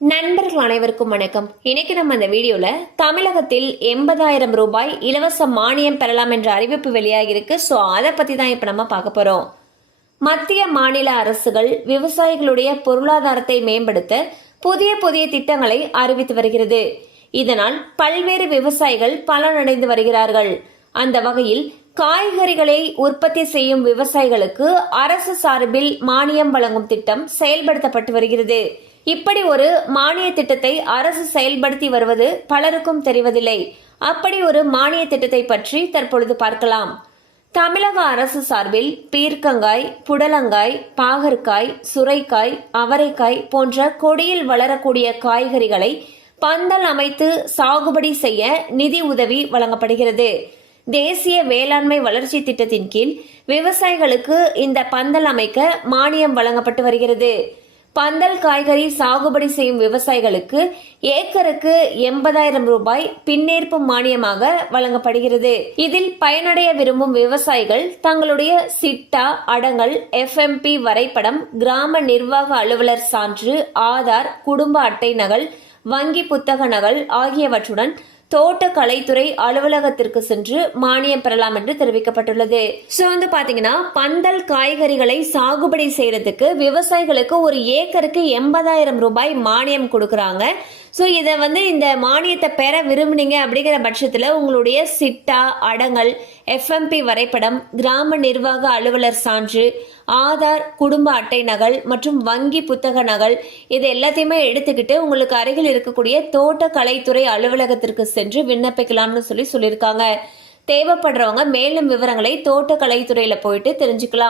நண்பர்கள் அனைவருக்கும் வணக்கம். இன்னைக்கு நம்ம இந்த வீடியோல தமிழகத்தில் 80,000 ரூபாய் இலவச மானியம் பெறலாம் என்ற அறிவிப்பு வெளியாகி இருக்கு. ஸோ அதை பத்தி தான் இப்ப நம்ம பார்க்க போறோம். மத்திய மாநில அரசுகள் விவசாயிகளுடைய பொருளாதாரத்தை மேம்படுத்த புதிய புதிய திட்டங்களை அறிவித்து வருகிறது. இதனால் பல்வேறு விவசாயிகள் பலனடைந்து வருகிறார்கள். அந்த வகையில் காய்கறிகளை உற்பத்தி செய்யும் விவசாயிகளுக்கு அரசு சார்பில் மானியம் வழங்கும் திட்டம் செயல்படுத்தப்பட்டு வருகிறது. இப்படி ஒரு மானிய திட்டத்தை அரசு செயல்படுத்தி வருவது பலருக்கும் தெரிவதில்லை. அப்படி ஒரு மானிய திட்டத்தை பற்றி தற்பொழுது பார்க்கலாம். தமிழக அரசு சார்பில் பீர்க்கங்காய், புடலங்காய், பாகற்காய், சுரைக்காய், அவரைக்காய் போன்ற கொடியில் வளரக்கூடிய காய்கறிகளை பந்தல் அமைத்து சாகுபடி செய்ய நிதி உதவி வழங்கப்படுகிறது. தேசிய வேளாண்மை வளர்ச்சி திட்டத்தின் கீழ் விவசாயிகளுக்கு இந்த பந்தல் அமைக்க மானியம் வழங்கப்பட்டு வருகிறது. பந்தல் காய்கறி சாகுபடி செய்யும் விவசாயிகளுக்கு ஏக்கருக்கு 80,000 ரூபாய் பின்னேற்பு மானியமாக வழங்கப்படுகிறது. இதில் பயனடைய விரும்பும் விவசாயிகள் தங்களுடைய சிட்டா, அடங்கல், FMP வரைபடம், கிராம நிர்வாக அலுவலர் சான்று, ஆதார், குடும்ப அட்டை நகல், வங்கி புத்தக நகல் ஆகியவற்றுடன் தோட்டக்கலைத்துறை அலுவலகத்திற்கு சென்று மானியம் பெறலாம் என்று தெரிவிக்கப்பட்டுள்ளது. சோ பாத்தீங்கன்னா பந்தல் காய்கறிகளை சாகுபடி செய்யறதுக்கு விவசாயிகளுக்கு ஒரு ஏக்கருக்கு 80,000 ரூபாய் மானியம் கொடுக்கறாங்க. ஸோ இதை இந்த மானியத்தை பெற விரும்புனீங்க அப்படிங்கிற பட்சத்தில் உங்களுடைய சிட்டா, அடங்கல், FMP வரைபடம், கிராம நிர்வாக அலுவலர் சான்று, ஆதார், குடும்ப அட்டை நகல் மற்றும் வங்கி புத்தக நகல் இது எல்லாத்தையுமே எடுத்துக்கிட்டு உங்களுக்கு அருகில் இருக்கக்கூடிய தோட்டக்கலைத்துறை அலுவலகத்திற்கு சென்று விண்ணப்பிக்கலாம்னு சொல்லியிருக்காங்க. தேவைப்படுறவங்க மேலும் விவரங்களை தோட்டக்கலைத்துறையில போயிட்டு தெரிஞ்சுக்கலாம்.